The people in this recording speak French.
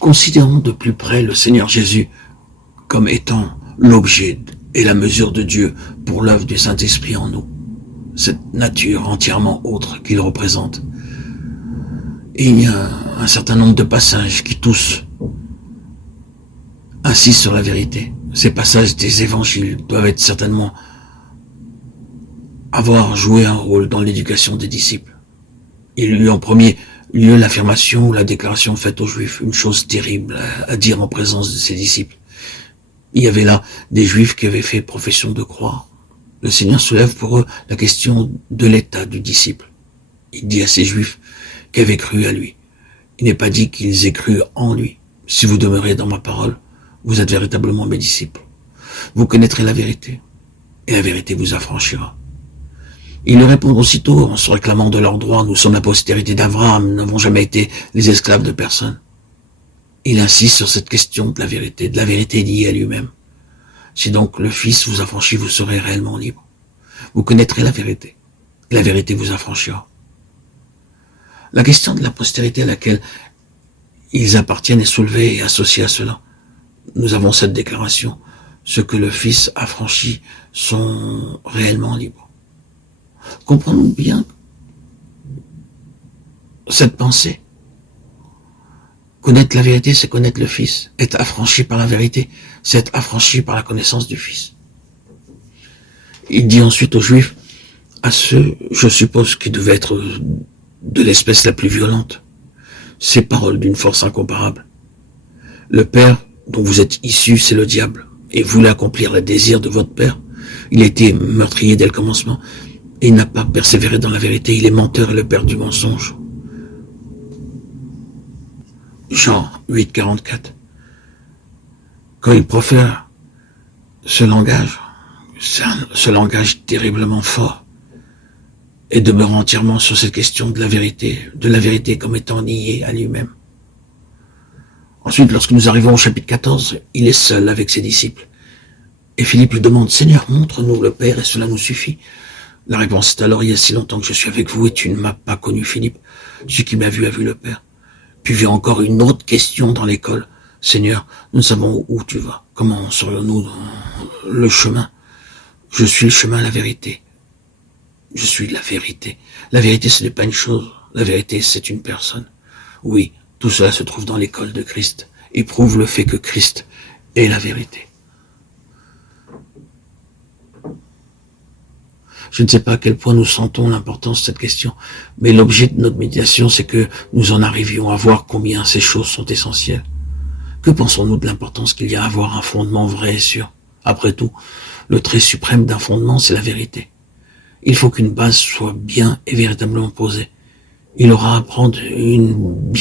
Considérons de plus près le Seigneur Jésus comme étant l'objet et la mesure de Dieu pour l'œuvre du Saint-Esprit en nous, cette nature entièrement autre qu'il représente. Et il y a un certain nombre de passages qui tous insistent sur la vérité. Ces passages des évangiles doivent être certainement avoir joué un rôle dans l'éducation des disciples. Il y a eu en premier lieu l'affirmation ou la déclaration faite aux Juifs, une chose terrible à dire en présence de ses disciples. Il y avait là des Juifs qui avaient fait profession de croire. Le Seigneur soulève pour eux la question de l'état du disciple. Il dit à ces Juifs qui avaient cru à lui. Il n'est pas dit qu'ils aient cru en lui. Si vous demeurez dans ma parole, vous êtes véritablement mes disciples. Vous connaîtrez la vérité, et la vérité vous affranchira. Ils lui répondent aussitôt en se réclamant de leurs droits. Nous sommes la postérité d'Abraham, nous n'avons jamais été les esclaves de personne. Il insiste sur cette question de la vérité liée à lui-même. Si donc le Fils vous affranchit, vous serez réellement libre. Vous connaîtrez la vérité, et la vérité vous affranchira. La question de la postérité à laquelle ils appartiennent est soulevée et associée à cela. Nous avons cette déclaration. Ceux que le Fils affranchit sont réellement libres. Comprenons bien cette pensée. Connaître la vérité, c'est connaître le Fils. Être affranchi par la vérité, c'est être affranchi par la connaissance du Fils. Il dit ensuite aux Juifs, à ceux, je suppose, qui devaient être de l'espèce la plus violente, ces paroles d'une force incomparable. Le Père dont vous êtes issus, c'est le diable, et voulait accomplir le désir de votre Père. Il a été meurtrier dès le commencement, et il n'a pas persévéré dans la vérité. Il est menteur et le père du mensonge. Jean 8, 44. Quand il profère ce langage terriblement fort, et demeure entièrement sur cette question de la vérité comme étant liée à lui-même. Ensuite, lorsque nous arrivons au chapitre 14, il est seul avec ses disciples. Et Philippe lui demande, Seigneur, montre-nous le Père et cela nous suffit. La réponse est alors, il y a si longtemps que je suis avec vous et tu ne m'as pas connu, Philippe. Celui qui m'a vu a vu le Père. Puis vient encore une autre question dans l'école. Seigneur, nous savons où tu vas. Comment serions-nous dans le chemin? Je suis le chemin, la vérité. Je suis la vérité. La vérité, ce n'est pas une chose. La vérité, c'est une personne. Oui, tout cela se trouve dans l'école de Christ et prouve le fait que Christ est la vérité. Je ne sais pas à quel point nous sentons l'importance de cette question, mais l'objet de notre méditation, c'est que nous en arrivions à voir combien ces choses sont essentielles. Que pensons-nous de l'importance qu'il y a à avoir un fondement vrai et sûr? Après tout, le trait suprême d'un fondement, c'est la vérité. Il faut qu'une base soit bien et véritablement posée. Il aura à prendre une bien